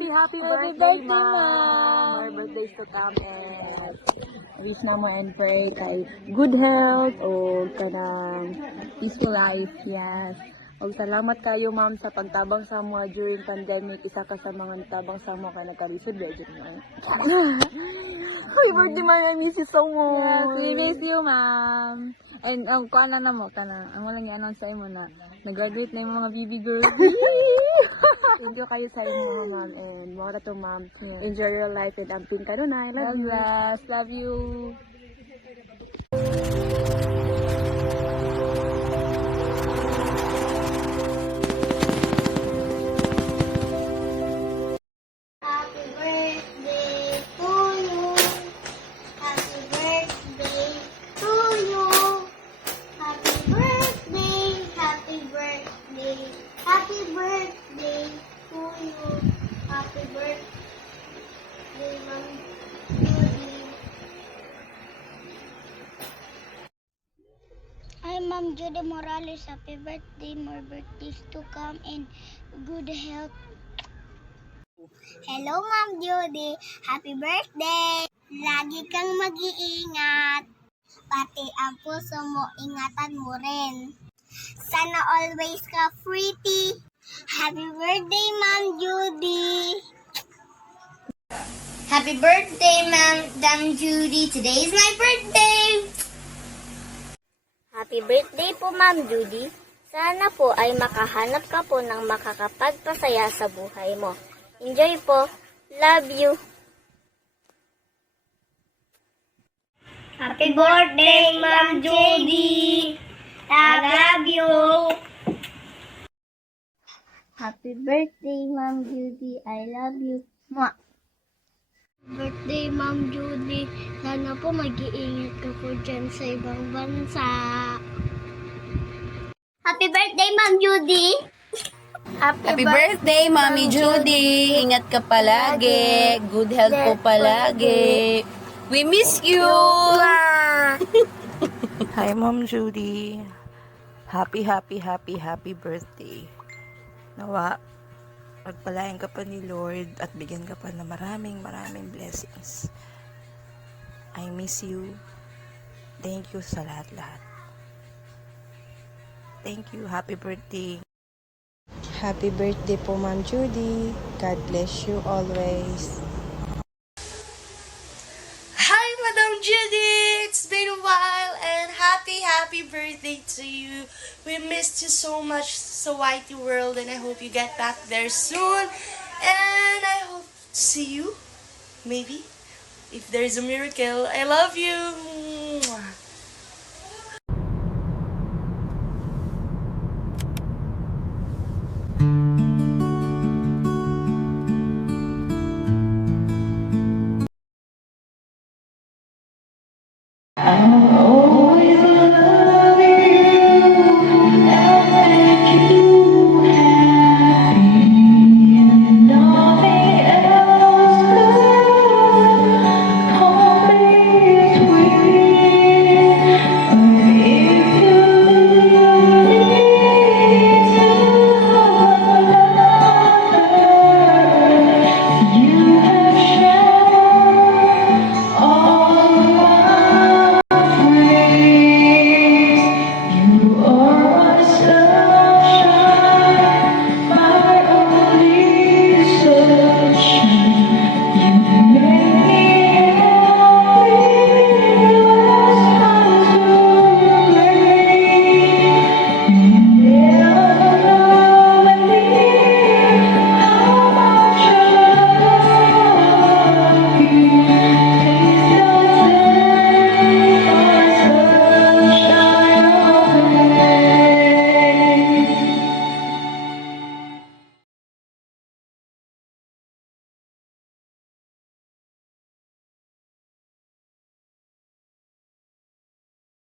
happy birthday, Mom! More birthdays to come and wish na mo and pray kay good health o kanang peaceful life. Yes. O salamat kayo, Ma'am, sa pagtabang sa mo during pandemic. Isa ka sa mga tabang sa mo kay nagka-resod virgin mo. Happy birthday, Ma'am. I miss you so much. Yes, we miss you, Ma'am. And kuan na mo kana. Ang walang i-announce sa imo na nag-graduate na yung mga baby girls. Thank you kayo sa inyo, Ma'am. And mga to, Ma'am. Enjoy your life and amping ka doon. I love you. Love you. Happy birthday to you. Happy birthday to you. Happy birthday, happy birthday, happy birthday to you. Happy birthday, Ma'am Judy. I'm Ma'am Judy Morales. Happy birthday, more birthdays to come and good health. Hello, Ma'am Judy. Happy birthday! Lagi kang mag-iingat. Pati ang puso mo, ingatan mo rin. Sana always ka pretty. Happy birthday, Ma'am Judy! Happy birthday, Ma'am Judy. Today is my birthday! Happy birthday po, Ma'am Judy. Sana po ay makahanap ka po ng makakapagpasaya sa buhay mo. Enjoy po. Love you. Happy birthday, Ma'am Judy. I love you. Happy birthday, Ma'am Judy. I love you. Mwah. Birthday, Ma'am Judy. Sana po mag-iingat ka po dyan sa ibang bansa. Happy birthday, Ma'am Judy. Happy birthday, Mommy Judy. Ingat ka palagi. Good health po palagi. We miss you. Hi, Mom Judy. Happy birthday. Nawa, pagpalain ka pa ni Lord at bigyan ka pa ng maraming blessings. I miss you. Thank you sa lahat-lahat. Thank you. Happy birthday. Happy birthday po, Ma'am Judy. God bless you always. Hi, Madam Judy! It's been a while and happy birthday to you. We missed you so much sa Whitey World and I hope you get back there soon. And I hope to see you, maybe, if there's a miracle. I love you!